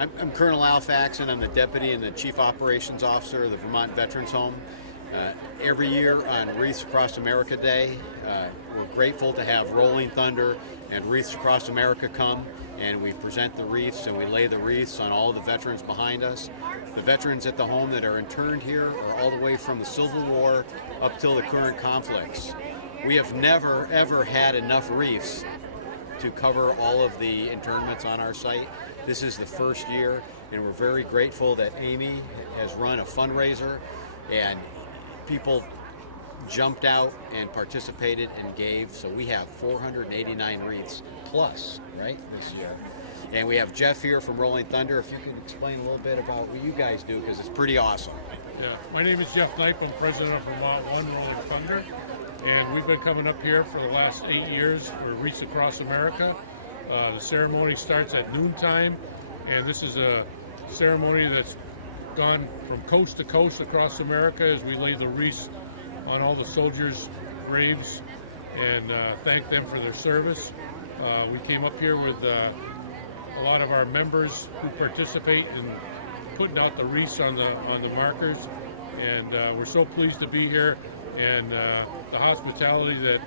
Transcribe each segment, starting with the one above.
I'm Colonel Al Faxon. I'm the Deputy and the Chief Operations Officer of the Vermont Veterans Home. Every year on Wreaths Across America Day, we're grateful to have Rolling Thunder and Wreaths Across America come, and we present the wreaths and we lay the wreaths on all the veterans behind us. The veterans at the home that are interned here are all the way from the Civil War up till the current conflicts. We have never, ever had enough wreaths to cover all of the internments on our site. This is the first year, and we're very grateful that Amy has run a fundraiser, and people jumped out and participated and gave. So we have 489 wreaths plus, right, this year. And we have Jeff here from Rolling Thunder. If you can explain a little bit about what you guys do, because it's pretty awesome. Yeah, my name is Jeff Knipe. I'm president of Vermont One Rolling Thunder, and we've been coming up here for the last 8 years for Wreaths Across America. The ceremony starts at noontime, and this is a ceremony that's done from coast to coast across America as we lay the wreaths on all the soldiers' graves and thank them for their service. We came up here with a lot of our members who participate in putting out the wreaths on the markers, and we're so pleased to be here, and the hospitality that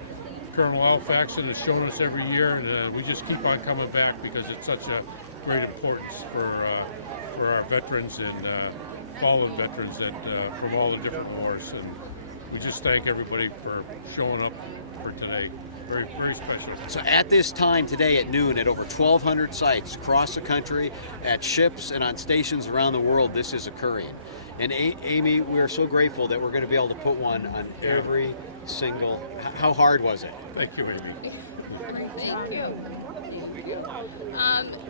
Colonel Al Faxon has shown us every year, and we just keep on coming back because it's such a great importance for our veterans and fallen veterans that from all the different wars. And we just thank everybody for showing up for today. Very, very special. So at this time today at noon, at over 1,200 sites across the country, at ships and on stations around the world, this is occurring. And Amy, we're so grateful that we're going to be able to put one on every single. How hard was it? Thank you, Amy. Thank you.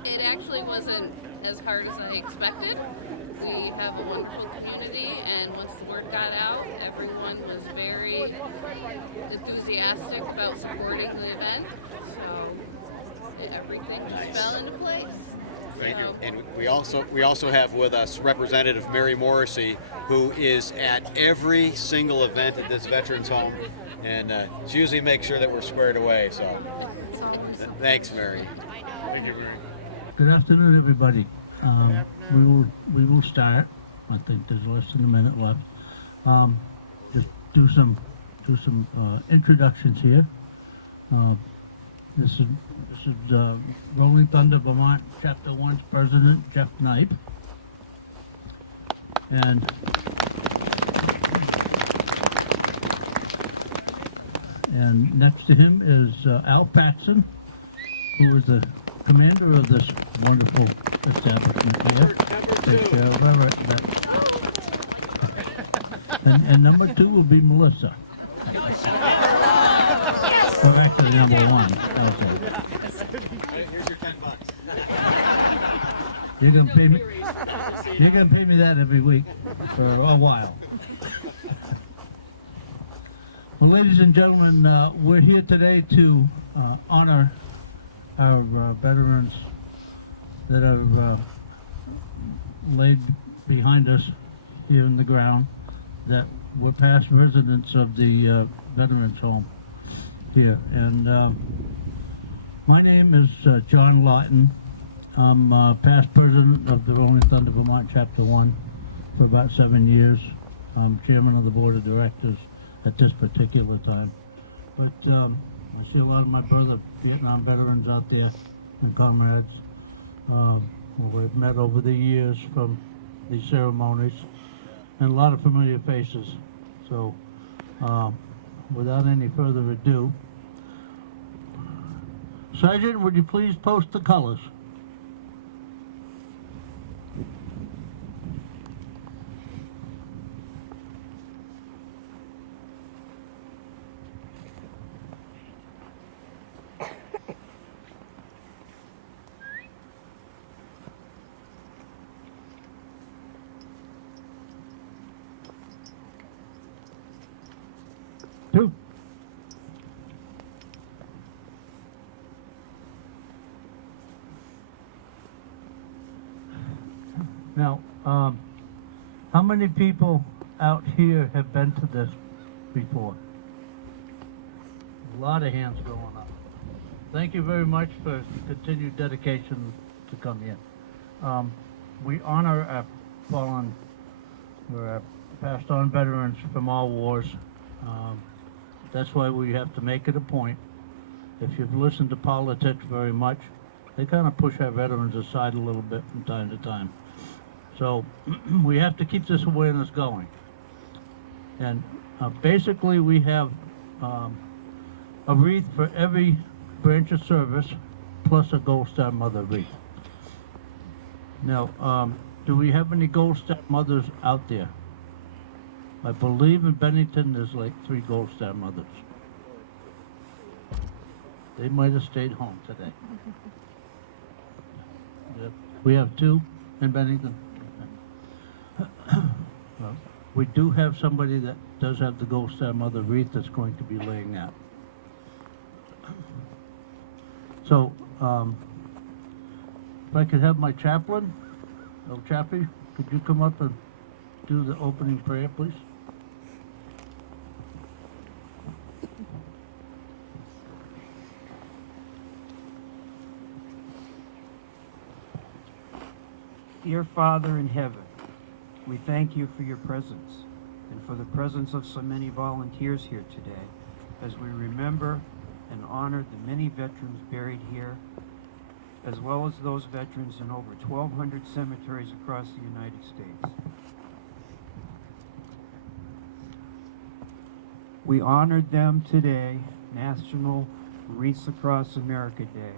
It actually wasn't as hard as I expected. We have a wonderful community, and once the word got out, everyone was very enthusiastic about supporting the event. So everything just fell into place. Thank you. And we also have with us Representative Mary Morrissey, who is at every single event at this veterans home, and she usually makes sure that we're squared away. So thanks, Mary. Thank you, Mary. Good afternoon, everybody. We will start. I think there's less than a minute left. Just do some introductions here. This is Rolling Thunder Vermont Chapter 1's President Jeff Knipe, and next to him is Al Faxon, who is the commander of this wonderful establishment here. And number 2 will be Melissa. Well, actually, number 1. Okay. Here's your $10. You're gonna pay me that every week for a while. Well, ladies and gentlemen, we're here today to honor our veterans that have laid behind us here in the ground, that were past residents of the veterans home here. And my name is John Lawton. I'm past president of the Rolling Thunder Vermont Chapter 1 for about 7 years. I'm chairman of the board of directors at this particular time. But I see a lot of my brother Vietnam veterans out there and comrades who we've met over the years from these ceremonies, and a lot of familiar faces. So without any further ado, Sergeant, would you please post the colors? Two. Now, how many people out here have been to this before? A lot of hands going up. Thank you very much for continued dedication to come here. we honor our fallen or our passed on veterans from all wars. That's why we have to make it a point. If you've listened to politics very much, they kind of push our veterans aside a little bit from time to time. So we have to keep this awareness going. And basically we have a wreath for every branch of service plus a Gold Star Mother wreath. Now, do we have any Gold Star Mothers out there? I believe in Bennington there's like 3 Gold Star Mothers. They might have stayed home today. Yep. We have 2 in Bennington. Well, we do have somebody that does have the Gold Star Mother wreath that's going to be laying out. So, if I could have my chaplain, El Chappie, could you come up and do the opening prayer, please? Dear Father in heaven, we thank you for your presence and for the presence of so many volunteers here today as we remember and honor the many veterans buried here, as well as those veterans in over 1,200 cemeteries across the United States. We honored them today, National Wreaths Across America Day,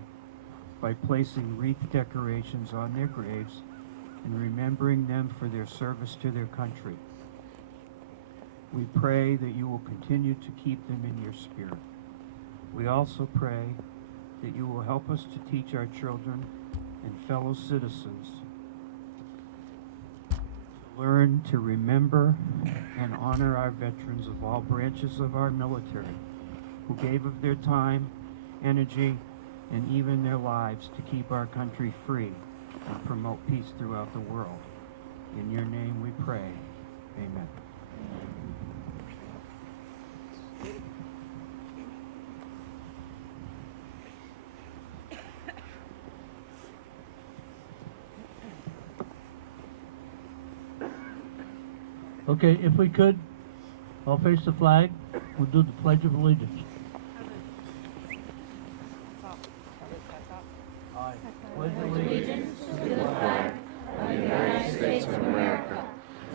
by placing wreath decorations on their graves and remembering them for their service to their country. We pray that you will continue to keep them in your spirit. We also pray that you will help us to teach our children and fellow citizens to learn to remember and honor our veterans of all branches of our military who gave of their time, energy, and even their lives to keep our country free and promote peace throughout the world. In your name we pray. Amen. Okay, if we could, all face the flag. We'll do the Pledge of Allegiance. I pledge allegiance to the flag of the United States of America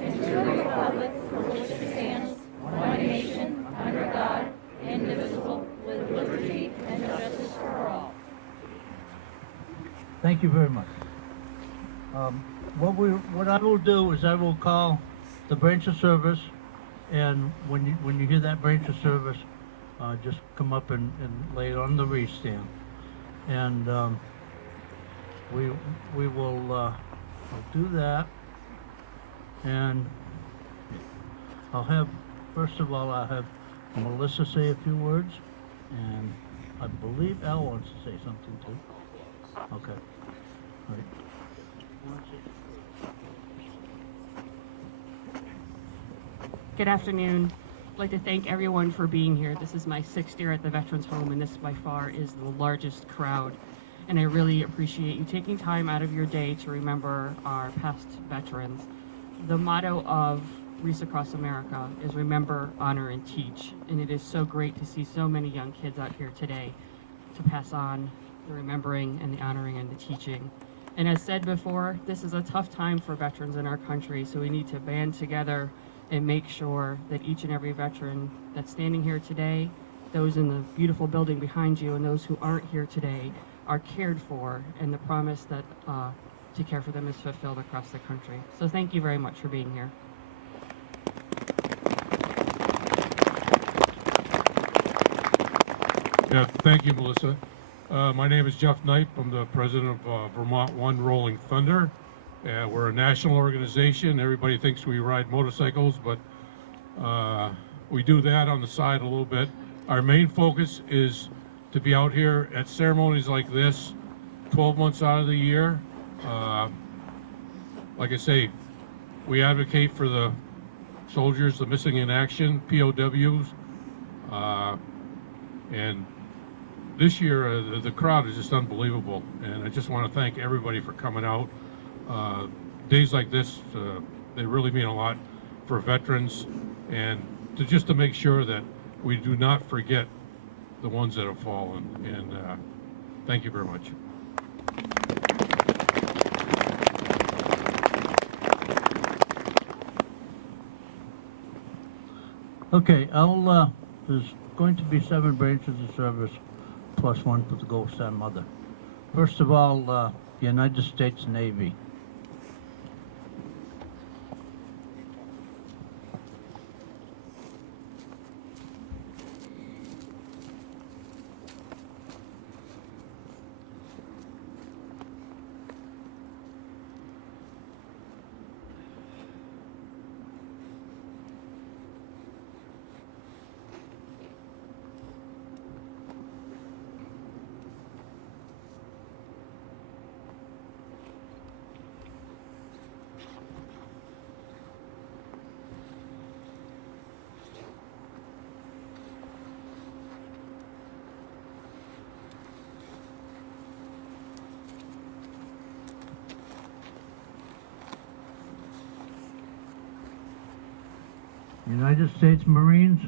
and to the republic for which it stands, one nation, under God, indivisible, with liberty and justice for all. Thank you very much. What I will do is I will call the branch of service, and when you hear that branch of service, just come up and lay it on the wreath stand, and we will we'll do that, and I'll have Melissa say a few words, and I believe Al wants to say something too. Okay. All right. Good afternoon. I'd like to thank everyone for being here. This is my 6th year at the Veterans Home, and this by far is the largest crowd. And I really appreciate you taking time out of your day to remember our past veterans. The motto of Wreaths Across America is remember, honor, and teach. And it is so great to see so many young kids out here today to pass on the remembering and the honoring and the teaching. And as said before, this is a tough time for veterans in our country, so we need to band together and make sure that each and every veteran that's standing here today, those in the beautiful building behind you, and those who aren't here today are cared for, and the promise that to care for them is fulfilled across the country. So thank you very much for being here. Yeah, thank you, Melissa. My name is Jeff Knipe. I'm the president of Vermont One Rolling Thunder. We're a national organization. Everybody thinks we ride motorcycles, but we do that on the side a little bit. Our main focus is to be out here at ceremonies like this 12 months out of the year. Like I say, we advocate for the soldiers, the missing in action, POWs, and this year the crowd is just unbelievable, and I just want to thank everybody for coming out. days like this, they really mean a lot for veterans, and to make sure that we do not forget the ones that have fallen. And thank you very much. Okay, there's going to be 7 branches of service plus 1 for the Gold Star Mother. First of all, United States Navy. United States Marines.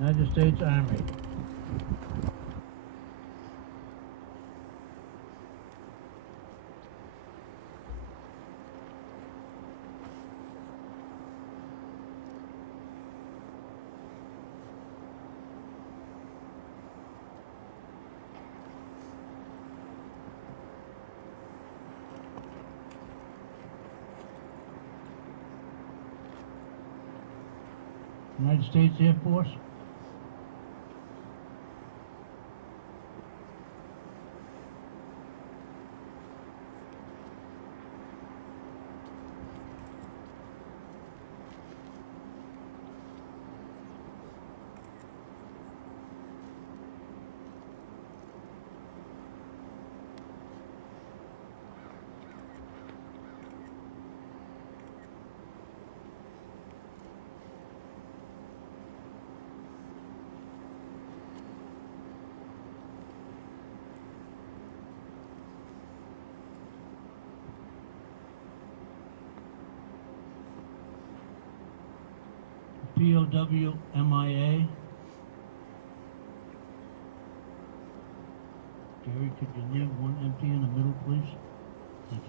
United States Army. United States Air Force. POW MIA. Gary, could you leave one empty in the middle, please? Thank you.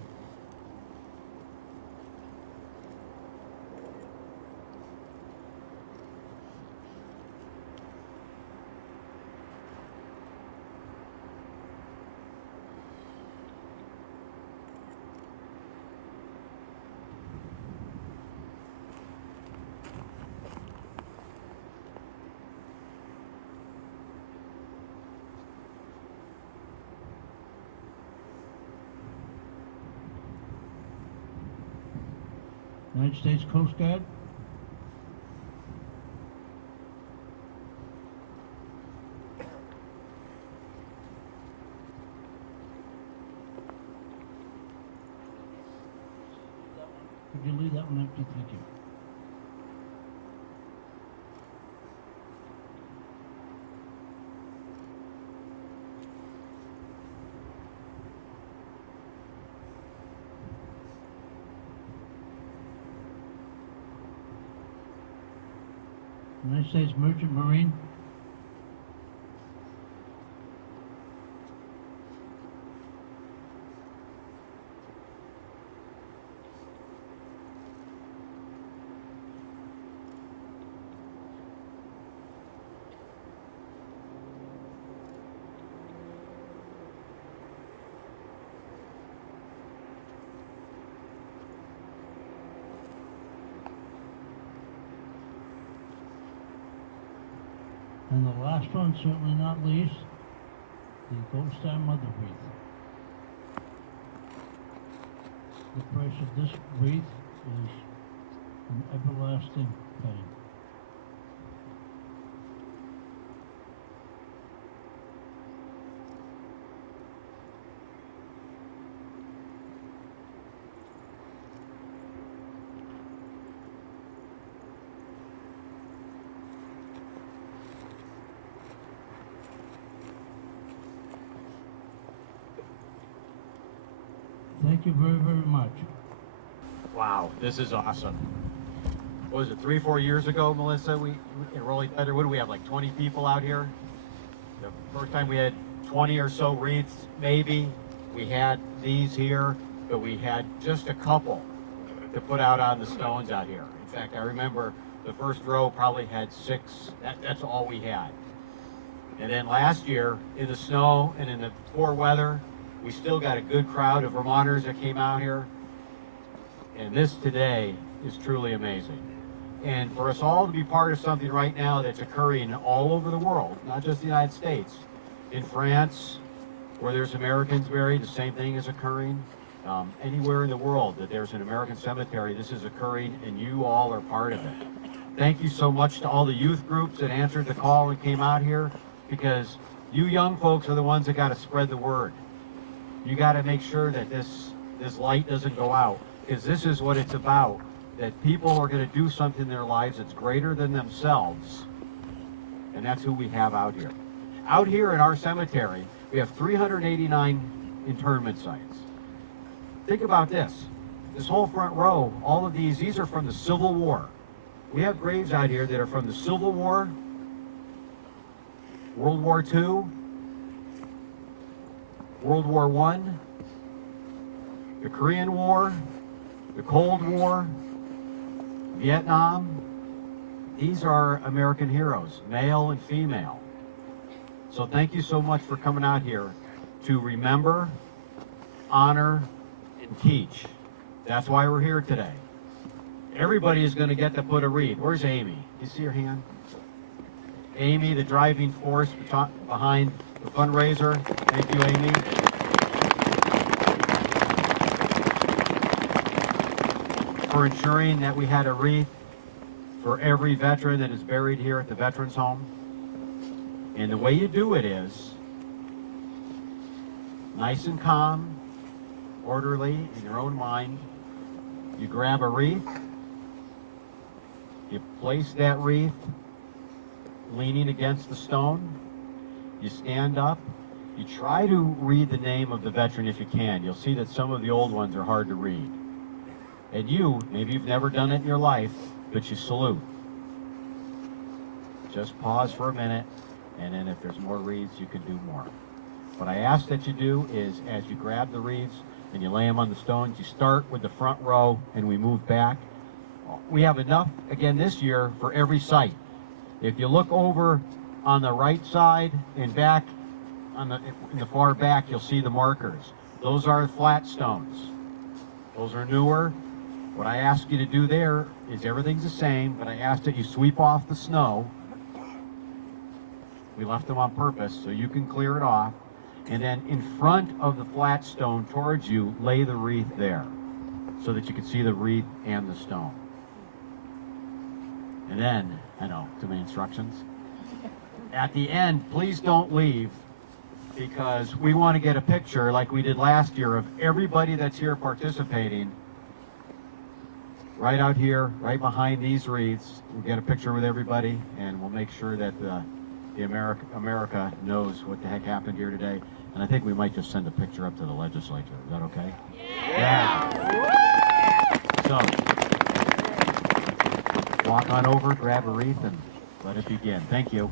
United States Coast Guard. Could you leave that one empty? Thank you. United States Merchant Marine. And the last one, certainly not least, the Gold Star Mother wreath. The price of this wreath is and everlasting pain. Thank you very, very much. Wow, this is awesome. What was it, 3-4 years ago, Melissa? We in Rolling Thunder, what do we have, like 20 people out here? The first time we had 20 or so wreaths, maybe. We had these here, but we had just a couple to put out on the stones out here. In fact, I remember the first row probably had 6. That's all we had. And then last year, in the snow and in the poor weather, we still got a good crowd of Vermonters that came out here. And this today is truly amazing. And for us all to be part of something right now that's occurring all over the world, not just the United States. In France, where there's Americans buried, the same thing is occurring. Anywhere in the world that there's an American cemetery, this is occurring, and you all are part of it. Thank you so much to all the youth groups that answered the call and came out here, because you young folks are the ones that got to spread the word. You got to make sure that this light doesn't go out, because this is what it's about, that people are going to do something in their lives that's greater than themselves, and that's who we have out here. Out here in our cemetery, we have 389 internment sites. Think about this. This whole front row, all of these are from the Civil War. We have graves out here that are from the Civil War, World War II, World War I, the Korean War, the Cold War, Vietnam. These are American heroes, male and female. So thank you so much for coming out here to remember, honor, and teach. That's why we're here today. Everybody is going to get to put a wreath. Where's Amy? You see her hand? Amy, the driving force behind the fundraiser. Thank you, Amy. For ensuring that we had a wreath for every veteran that is buried here at the Veterans Home. And the way you do it is nice and calm, orderly, in your own mind. You grab a wreath, you place that wreath leaning against the stone, you stand up, you try to read the name of the veteran if you can. You'll see that some of the old ones are hard to read. And you, maybe you've never done it in your life, but you salute. Just pause for a minute, and then if there's more wreaths, you can do more. What I ask that you do is, as you grab the wreaths and you lay them on the stones, you start with the front row and we move back. We have enough, again, this year for every site. If you look over on the right side and back, in the far back, you'll see the markers. Those are flat stones. Those are newer. What I ask you to do there is everything's the same, but I ask that you sweep off the snow. We left them on purpose so you can clear it off. And then in front of the flat stone towards you, lay the wreath there so that you can see the wreath and the stone. And then, I know, too many instructions. At the end, please don't leave, because we want to get a picture like we did last year of everybody that's here participating. Right out here, right behind these wreaths, we'll get a picture with everybody, and we'll make sure that the America knows what the heck happened here today. And I think we might just send a picture up to the legislature. Is that okay? Yeah. So, walk on over, grab a wreath, and let it begin. Thank you.